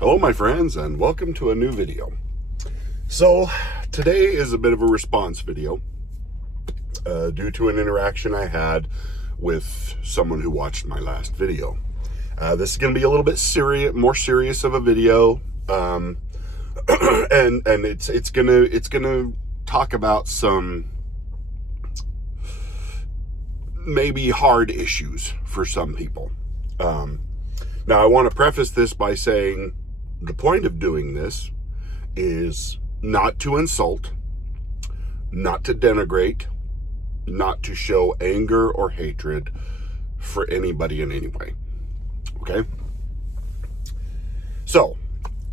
Hello my friends, and welcome to a new video. So today is a bit of a response video due to an interaction I had with someone who watched my last video. This is going to be a little bit more serious of a video, and it's gonna talk about some maybe hard issues for some people. Now I want to preface this by saying the point of doing this is not to insult, not to denigrate, not to show anger or hatred for anybody in any way. Okay? So,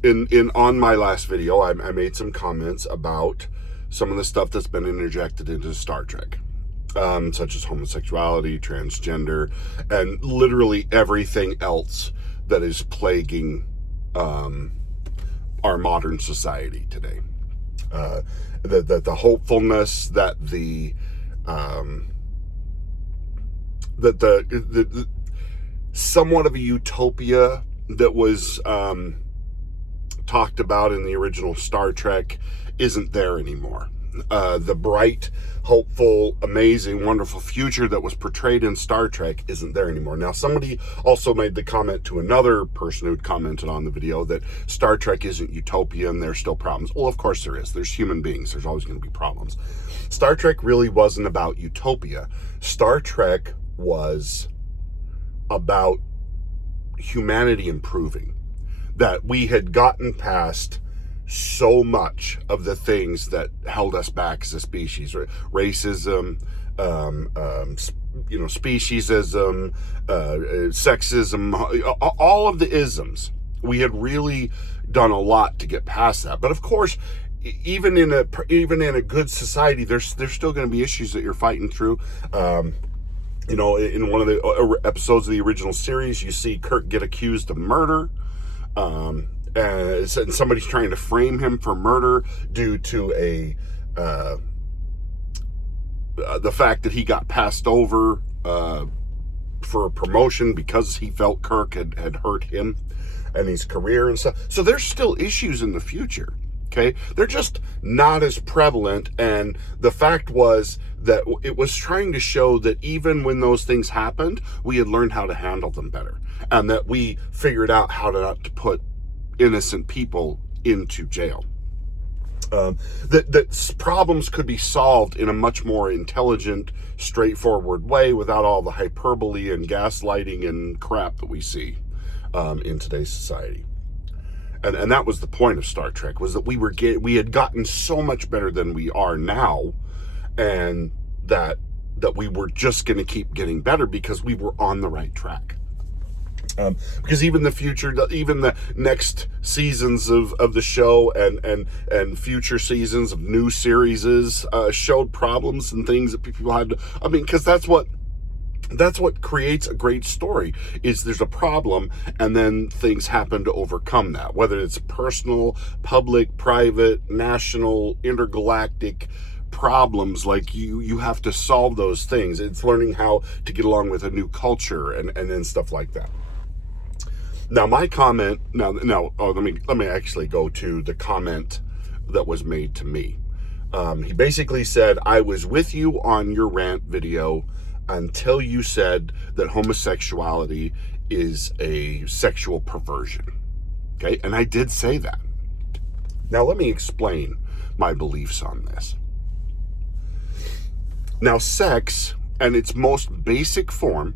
on my last video, I made some comments about some of the stuff that's been interjected into Star Trek, such as homosexuality, transgender, and literally everything else that is plaguing our modern society today. The hopefulness that the somewhat of a utopia that was talked about in the original Star Trek isn't there anymore. The bright, hopeful, amazing, wonderful future that was portrayed in Star Trek isn't there anymore. Now, somebody also made the comment to another person who'd commented on the video that Star Trek isn't utopia and there's still problems. Well, of course there is. There's human beings. There's always going to be problems. Star Trek really wasn't about utopia. Star Trek was about humanity improving. That we had gotten past so much of the things that held us back as a species, racism, speciesism, sexism, all of the isms. We had really done a lot to get past that. But of course, even in a good society, there's still going to be issues that you're fighting through. In one of the episodes of the original series, you see Kirk get accused of murder. And somebody's trying to frame him for murder due to the fact that he got passed over for a promotion because he felt Kirk had hurt him and his career and stuff. So there's still issues in the future. Okay, they're just not as prevalent, and the fact was that it was trying to show that even when those things happened, we had learned how to handle them better, and that we figured out how not to put innocent people into jail. That problems could be solved in a much more intelligent, straightforward way without all the hyperbole and gaslighting and crap that we see in today's society. And that was the point of Star Trek, was that we had gotten so much better than we are now, and that we were just going to keep getting better because we were on the right track. Because even the next seasons of the show and future seasons of new series showed problems and things that people had to, because that's what creates a great story, is there's a problem and then things happen to overcome that, whether it's personal, public, private, national, intergalactic problems. Like you have to solve those things. It's learning how to get along with a new culture and then stuff like that. Now my comment, let me actually go to the comment that was made to me. He basically said, "I was with you on your rant video until you said that homosexuality is a sexual perversion." Okay, and I did say that. Now let me explain my beliefs on this. Now, sex, and its most basic form,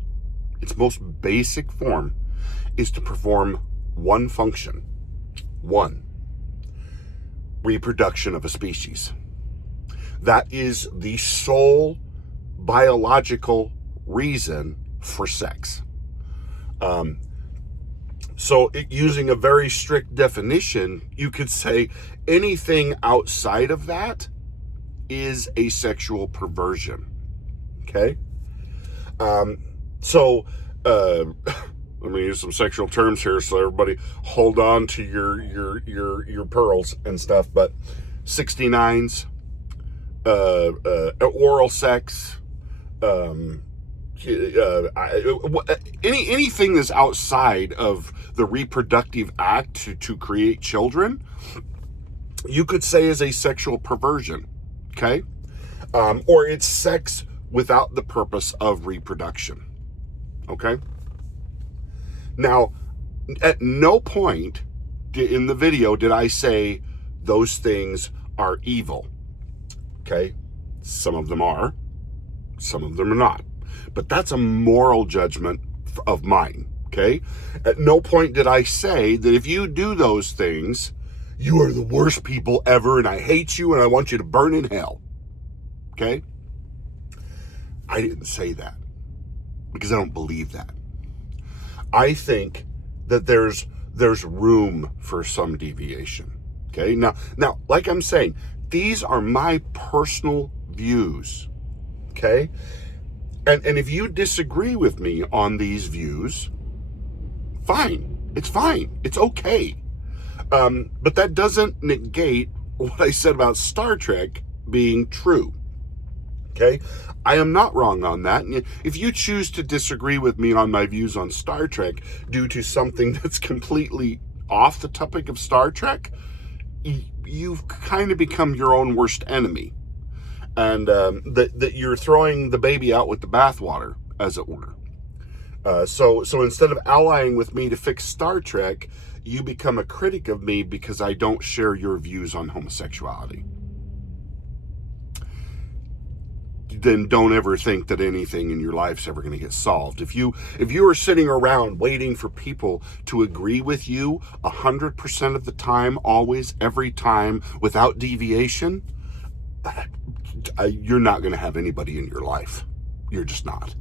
is to perform one function. One, reproduction of a species. That is the sole biological reason for sex. So using a very strict definition, you could say anything outside of that is a sexual perversion. Okay? Let me use some sexual terms here, so everybody hold on to your pearls and stuff. But 69s, oral sex, anything that's outside of the reproductive act to create children, you could say is a sexual perversion, okay? Or it's sex without the purpose of reproduction, okay? Now, at no point in the video did I say those things are evil, okay? Some of them are, some of them are not. But that's a moral judgment of mine, okay? At no point did I say that if you do those things, you are the worst people ever and I hate you and I want you to burn in hell, okay? I didn't say that because I don't believe that. I think that there's room for some deviation, okay? Now, like I'm saying, these are my personal views, okay? And if you disagree with me on these views, fine. It's fine. It's okay. But that doesn't negate what I said about Star Trek being true. Okay? I am not wrong on that. And if you choose to disagree with me on my views on Star Trek due to something that's completely off the topic of Star Trek, you've kind of become your own worst enemy. And that you're throwing the baby out with the bathwater, as it were. So instead of allying with me to fix Star Trek, you become a critic of me because I don't share your views on homosexuality. Then don't ever think that anything in your life's ever going to get solved. If you are sitting around waiting for people to agree with you 100% of the time, always, every time, without deviation, you're not going to have anybody in your life. You're just not.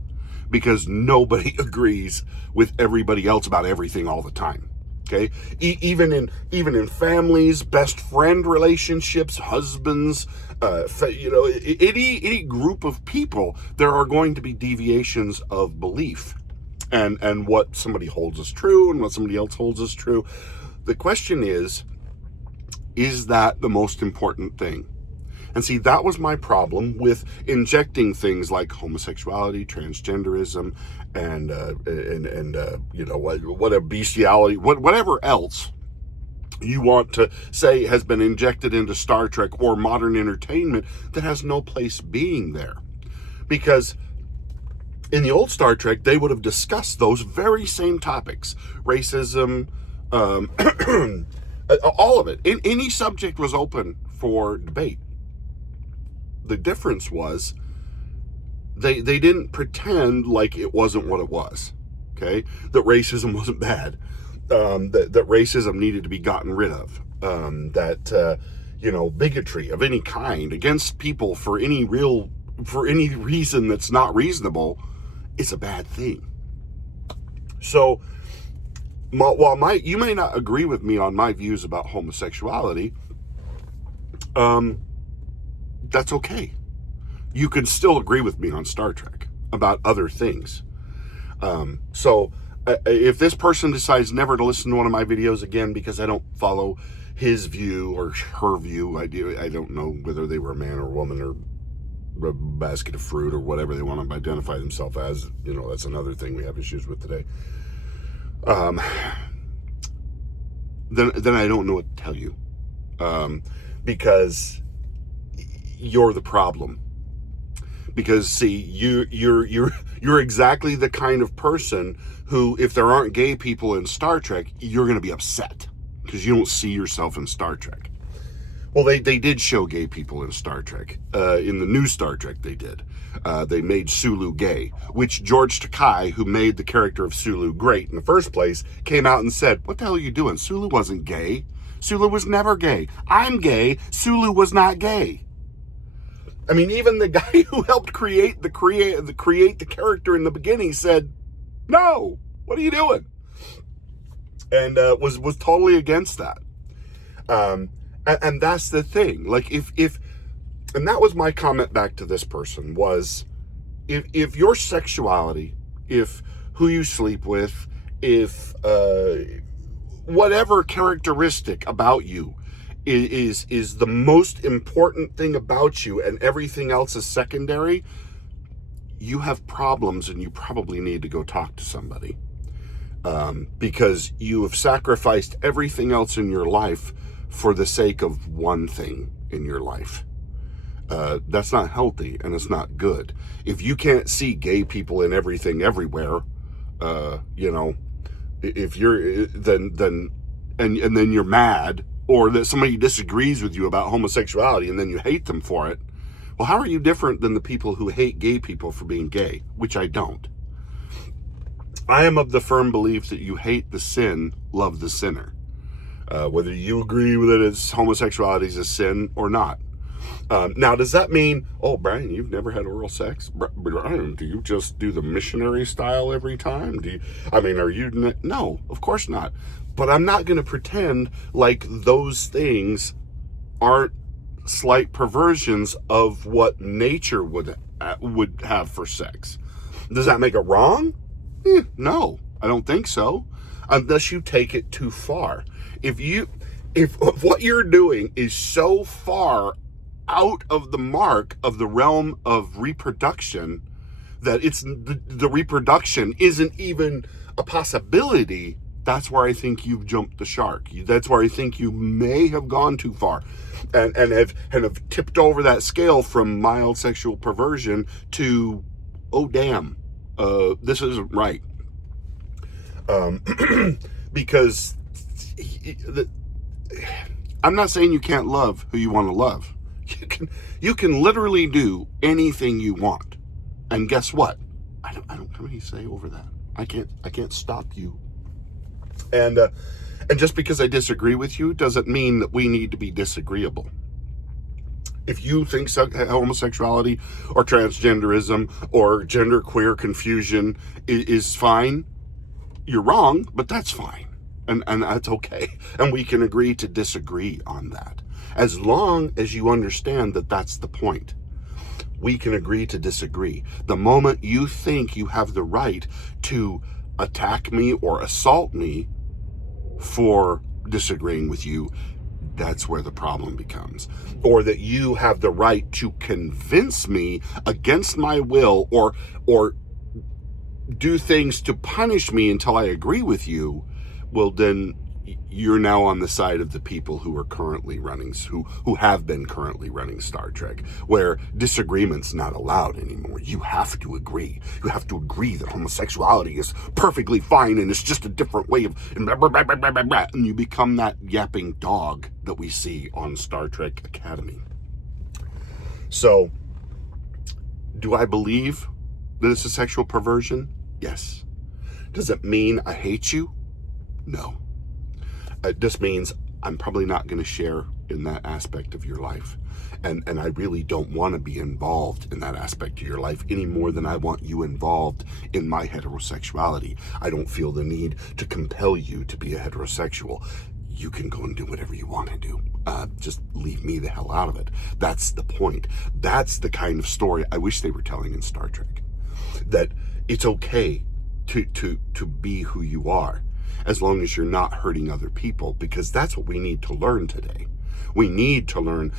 Because nobody agrees with everybody else about everything all the time. Okay? Even in families, best friend relationships, husbands, any group of people, there are going to be deviations of belief and what somebody holds as true and what somebody else holds as true. The question is that the most important thing? And see, that was my problem with injecting things like homosexuality, transgenderism, and what a bestiality, whatever else you want to say has been injected into Star Trek or modern entertainment that has no place being there. Because in the old Star Trek, they would have discussed those very same topics, racism, all of it. Any subject was open for debate. The difference was they didn't pretend like it wasn't what it was, okay? That racism wasn't bad, that racism needed to be gotten rid of, bigotry of any kind against people for any reason that's not reasonable is a bad thing. So while you may not agree with me on my views about homosexuality, that's okay. You can still agree with me on Star Trek about other things. So if this person decides never to listen to one of my videos again because I don't follow his view or her view, I don't know whether they were a man or a woman or a basket of fruit or whatever they want to identify themselves as, that's another thing we have issues with today. Then I don't know what to tell you. Because you're the problem. Because see, you're exactly the kind of person who, if there aren't gay people in Star Trek, you're going to be upset because you don't see yourself in Star Trek. Well, they did show gay people in Star Trek. In the new Star Trek, they did. They made Sulu gay, which George Takei, who made the character of Sulu great in the first place, came out and said, "What the hell are you doing? Sulu wasn't gay. Sulu was never gay. I'm gay. Sulu was not gay." I mean, even the guy who helped create the character in the beginning said, "No, what are you doing?" And was totally against that. And that's the thing. Like and that was my comment back to this person was, if your sexuality, if who you sleep with, if whatever characteristic about you is the most important thing about you and everything else is secondary, you have problems and you probably need to go talk to somebody, because you have sacrificed everything else in your life for the sake of one thing in your life. That's not healthy and it's not good. If you can't see gay people in everything everywhere, if you're then you're mad, or that somebody disagrees with you about homosexuality and then you hate them for it. Well, how are you different than the people who hate gay people for being gay? Which I don't. I am of the firm belief that you hate the sin, love the sinner. Whether you agree with it as homosexuality is a sin or not. Now, does that mean, oh, Brian, you've never had oral sex? Brian, do you just do the missionary style every time? Are you? No, of course not. But I'm not going to pretend like those things aren't slight perversions of what nature would have for sex. Does that make it wrong? No, I don't think so. Unless you take it too far. If what you're doing is so far out of the mark of the realm of reproduction that it's the reproduction isn't even a possibility, that's where I think you've jumped the shark. That's where I think you may have gone too far and have tipped over that scale from mild sexual perversion to, oh damn, this isn't right. Because I'm not saying you can't love who you want to love. You can literally do anything you want, and guess what? I don't have any say over that. I can't stop you. And just because I disagree with you doesn't mean that we need to be disagreeable. If you think homosexuality or transgenderism or genderqueer confusion is fine, you're wrong, but that's fine. And that's okay. And we can agree to disagree on that. As long as you understand that that's the point. We can agree to disagree. The moment you think you have the right to attack me or assault me for disagreeing with you, that's where the problem becomes. Or that you have the right to convince me against my will or do things to punish me until I agree with you, well, then you're now on the side of the people who are currently running, who have been currently running Star Trek, where disagreement's not allowed anymore. You have to agree. You have to agree that homosexuality is perfectly fine and it's just a different way of, and you become that yapping dog that we see on Star Trek Academy. So, do I believe that it's a sexual perversion? Yes. Does it mean I hate you? No. It just means I'm probably not going to share in that aspect of your life. And I really don't want to be involved in that aspect of your life any more than I want you involved in my heterosexuality. I don't feel the need to compel you to be a heterosexual. You can go and do whatever you want to do. Just leave me the hell out of it. That's the point. That's the kind of story I wish they were telling in Star Trek. That it's okay to be who you are, as long as you're not hurting other people, because that's what we need to learn today. We need to learn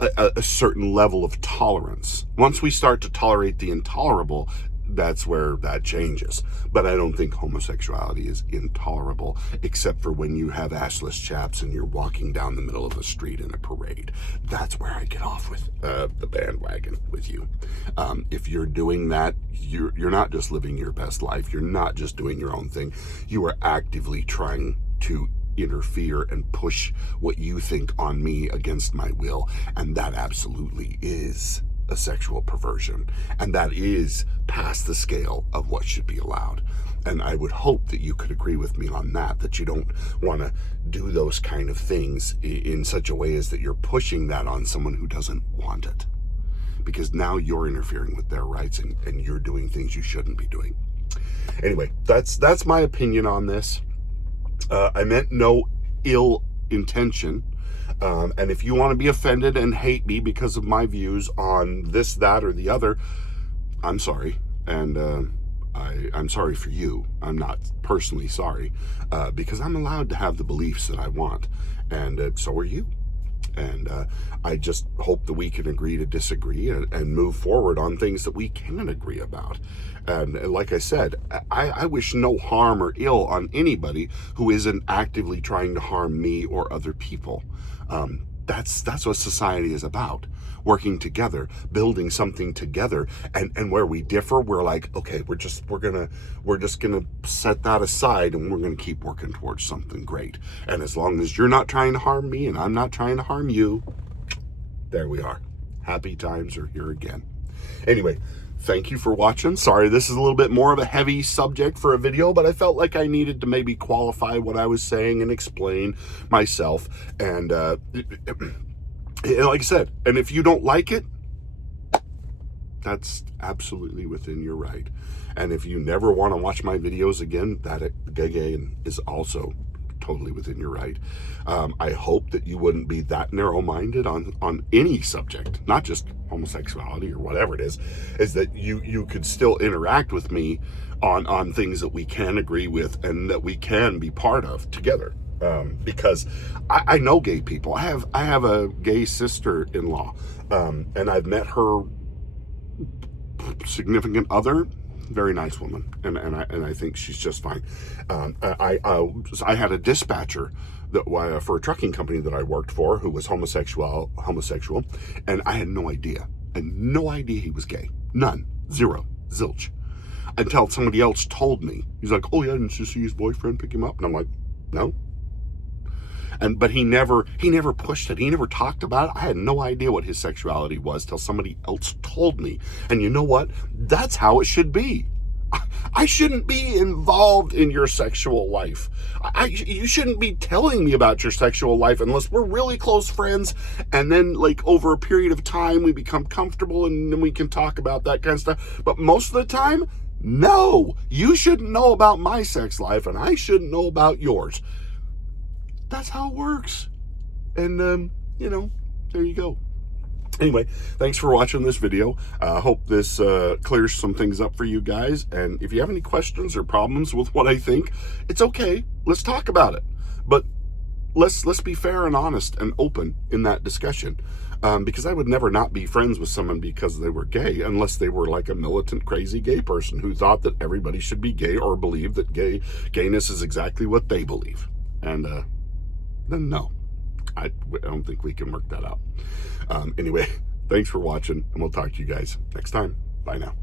a certain level of tolerance. Once we start to tolerate the intolerable, that's where that changes. But I don't think homosexuality is intolerable, except for when you have assless chaps and you're walking down the middle of the street in a parade. That's where I get off with the bandwagon with you. If you're doing that, you're not just living your best life. You're not just doing your own thing. You are actively trying to interfere and push what you think on me against my will. And that absolutely is a sexual perversion, and that is past the scale of what should be allowed. And I would hope that you could agree with me on that you don't want to do those kind of things in such a way as that you're pushing that on someone who doesn't want it, because now you're interfering with their rights and you're doing things you shouldn't be doing. Anyway, that's my opinion on this. I meant no ill intention. And if you want to be offended and hate me because of my views on this, that, or the other, I'm sorry. And I'm sorry for you. I'm not personally sorry, because I'm allowed to have the beliefs that I want. And so are you. And I just hope that we can agree to disagree and move forward on things that we can agree about. And like I said, I wish no harm or ill on anybody who isn't actively trying to harm me or other people. That's what society is about. Working together, building something together, and where we differ, we're like, okay, we're just gonna set that aside, and we're gonna keep working towards something great. And as long as you're not trying to harm me and I'm not trying to harm you, there we are. Happy times are here again. Anyway, thank you for watching. Sorry, this is a little bit more of a heavy subject for a video, but I felt like I needed to maybe qualify what I was saying and explain myself. And like I said, and if you don't like it, that's absolutely within your right. And if you never want to watch my videos again, that is also totally within your right. I hope that you wouldn't be that narrow-minded on any subject, not just homosexuality or whatever it is that you could still interact with me on things that we can agree with and that we can be part of together. Because I know gay people. I have a gay sister-in-law, and I've met her significant other. Very nice woman, and I think she's just fine. I had a dispatcher that for a trucking company that I worked for who was homosexual, and I had no idea. He was gay. None. Zero. Zilch. Until somebody else told me. He's like, oh yeah, didn't you see his boyfriend pick him up? And I'm like, no. But he never pushed it. He never talked about it. I had no idea what his sexuality was till somebody else told me. And you know what? That's how it should be. I shouldn't be involved in your sexual life. You shouldn't be telling me about your sexual life unless we're really close friends, and then like over a period of time we become comfortable and then we can talk about that kind of stuff. But most of the time, no, you shouldn't know about my sex life and I shouldn't know about yours. That's how it works. And, there you go. Anyway, thanks for watching this video. Hope this clears some things up for you guys. And if you have any questions or problems with what I think, it's okay. Let's talk about it. But let's be fair and honest and open in that discussion. Because I would never not be friends with someone because they were gay, unless they were like a militant, crazy gay person who thought that everybody should be gay or believe that gayness is exactly what they believe. And, then no, I don't think we can work that out. Anyway, thanks for watching, and we'll talk to you guys next time. Bye now.